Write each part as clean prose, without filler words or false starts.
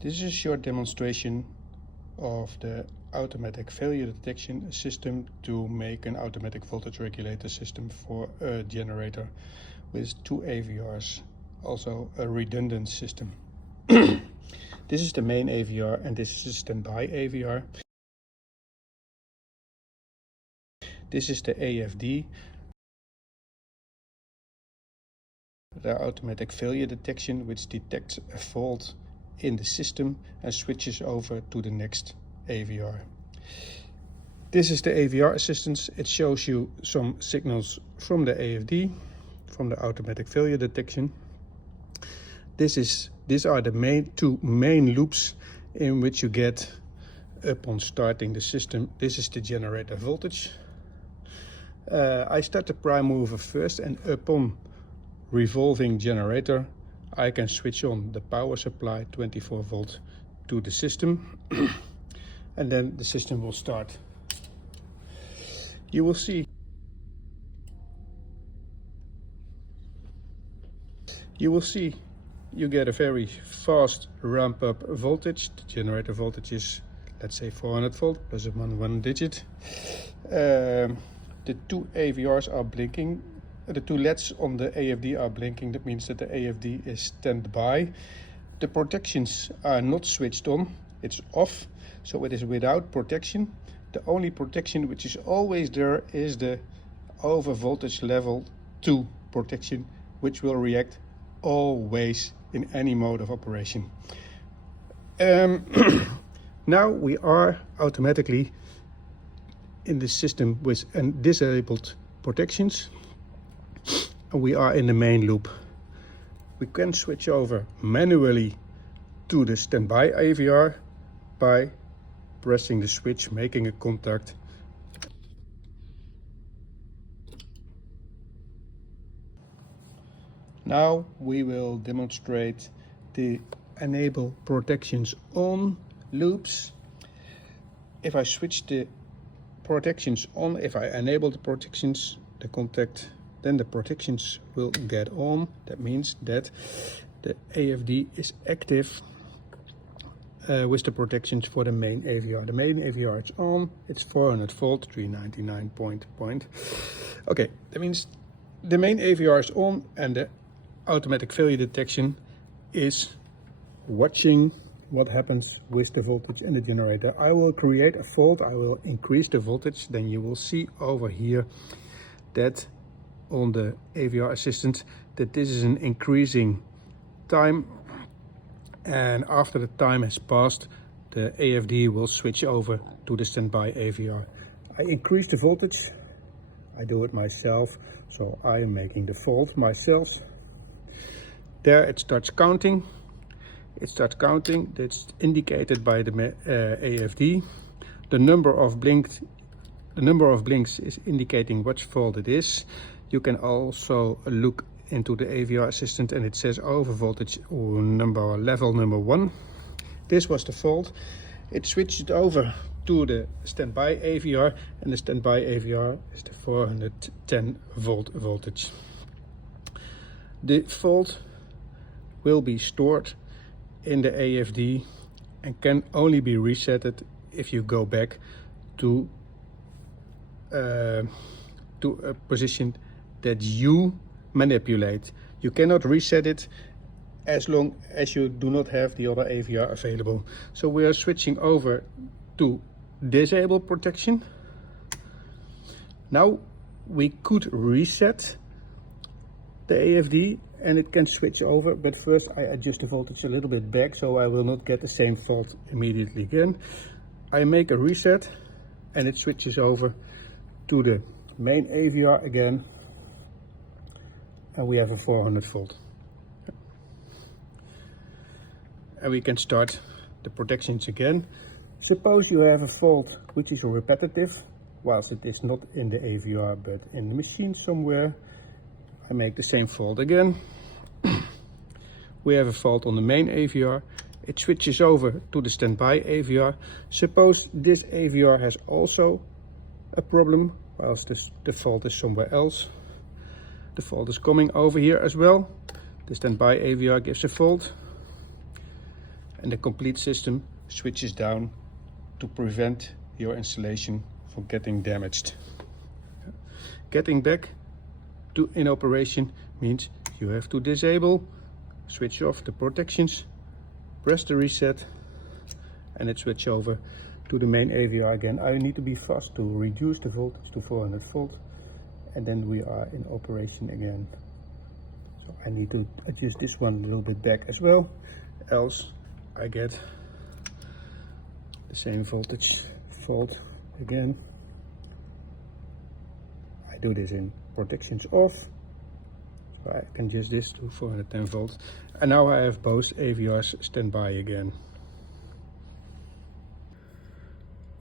This is a short demonstration of the automatic failure detection system to make an automatic voltage regulator system for a generator with 2 AVRs, also a redundant system. This is the main AVR and this is the standby AVR. This is the AFD, the automatic failure detection, which detects a fault in the system and switches over to the next AVR. This is the AVR assistance. It shows you some signals from the AFD, from the automatic failure detection. These are the two main loops in which you get upon starting the system. This is the generator voltage. I start the prime mover first, and upon revolving generator I can switch on the power supply 24 volt to the system and then the system will start. You will see you get a very fast ramp up voltage. The generator voltage is, let's say, 400 volt plus one digit. The two AVRs are blinking. The two LEDs on the AFD are blinking. That means that the AFD is standby. The protections are not switched on. It's off, so it is without protection. The only protection which is always there is the over voltage level 2 protection, which will react always in any mode of operation. Now we are automatically in the system with disabled protections. We are in the main loop. We can switch over manually to the standby AVR by pressing the switch, making a contact. Now we will demonstrate the enable protections on loops. If I switch the protections on, if I enable the protections, the contact, then the protections will get on. That means that the AFD is active with the protections for the main AVR. The main AVR is on, it's 400 volt, 399 point. Okay, that means the main AVR is on and the automatic failure detection is watching what happens with the voltage in the generator. I will create a fault, I will increase the voltage, then you will see over here that on the AVR assistant that this is an increasing time, and after the time has passed the AFD will switch over to the standby AVR. I increase the voltage, I do it myself, so I am making the fault myself. There it starts counting. That's indicated by the AFD. The number of blinks is indicating which fault it is. You can also look into the AVR assistant and it says over voltage level number 1. This was the fault. It switched over to the standby AVR and the standby AVR is the 410 volt voltage. The fault will be stored in the AFD and can only be resetted if you go back to a position that you manipulate. You cannot reset it as long as you do not have the other AVR available. So we are switching over to disable protection. Now we could reset the AFD and it can switch over, but first I adjust the voltage a little bit back so I will not get the same fault immediately again. I make a reset and it switches over to the main AVR again and we have a 400 volt. And we can start the protections again. Suppose you have a fault which is repetitive, whilst it is not in the AVR but in the machine somewhere. I make the same fault again. We have a fault on the main AVR. It switches over to the standby AVR. Suppose this AVR has also a problem, whilst the fault is somewhere else. The fault is coming over here as well. The standby AVR gives a fault. and the complete system switches down to prevent your installation from getting damaged. Getting back to in operation means you have to disable, switch off the protections, press the reset, and it switch over to the main AVR again. I need to be fast to reduce the voltage to 400 volt, and then we are in operation again. So I need to adjust this one a little bit back as well, else I get the same voltage fault again. I do this in protections off, so I can adjust this to 410 volts, and now I have both AVRs standby again.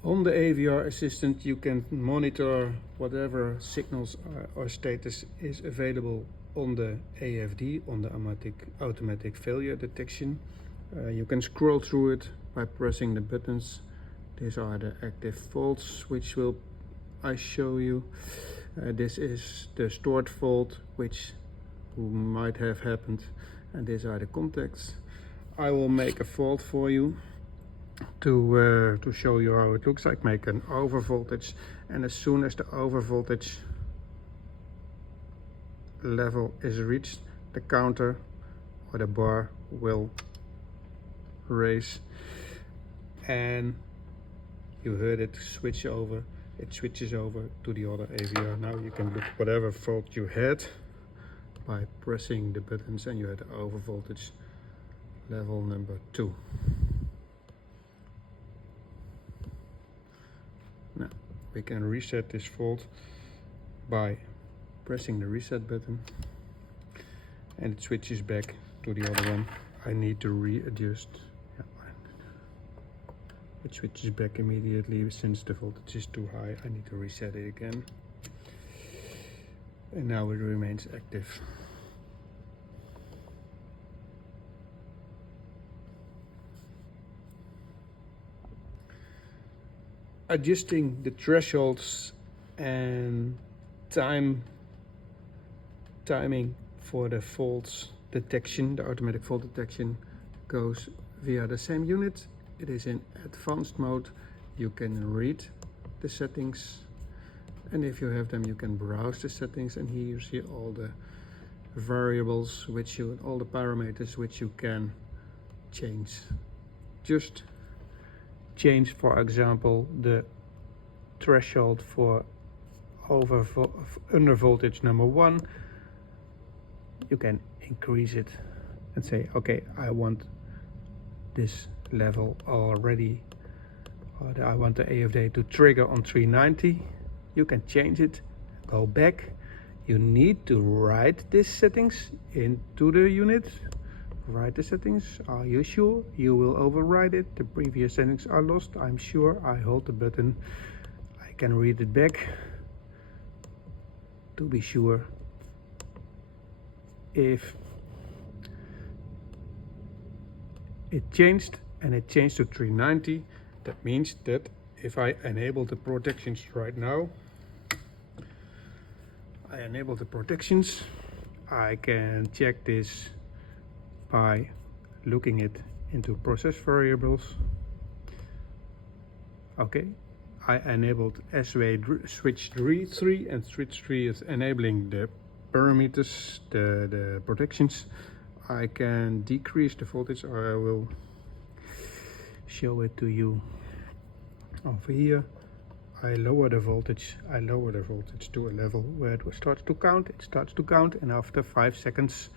On the AVR assistant you can monitor whatever signals or status is available on the AFD, on the automatic failure detection. You can scroll through it by pressing the buttons. These are the active faults which will I show you. This is the stored fault which might have happened, and these are the contacts. I will make a fault for you to show you how it looks like. Make an over voltage, and as soon as the over voltage level is reached, the counter or the bar will raise, and you heard it switch over. It switches over to the other AVR. Now you can look whatever fault you had by pressing the buttons, and you had the over voltage level number 2. Now we can reset this fault by pressing the reset button, and it switches back to the other one. I need to readjust. It switches back immediately since the voltage is too high. I need to reset it again, and now it remains active. Adjusting the thresholds and timing for the faults detection, the automatic fault detection, goes via the same unit. It is in advanced mode. You can read the settings, and if you have them you can browse the settings, and here you see all the variables all the parameters which you can change. Just change, for example, the threshold for under voltage number 1. You can increase it and say, okay, I want this level already, or I want the AFD to trigger on 390. You can change it, go back. You need to write these settings into the unit. Write the settings. Are you sure? You will override it. The previous settings are lost, I'm sure. I hold the button. I can read it back to be sure. If it changed, and it changed to 390, that means that if I enable the protections right now, I enable the protections, I can check this by looking it into process variables. Okay, I enabled switch 3 and switch 3 is enabling the parameters, the protections. I can decrease the voltage, or I will show it to you over here. I lower the voltage to a level where it starts to count. It starts to count, and after 5 seconds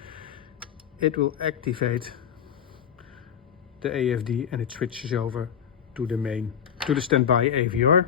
it will activate the AFD, and it switches over to the standby AVR.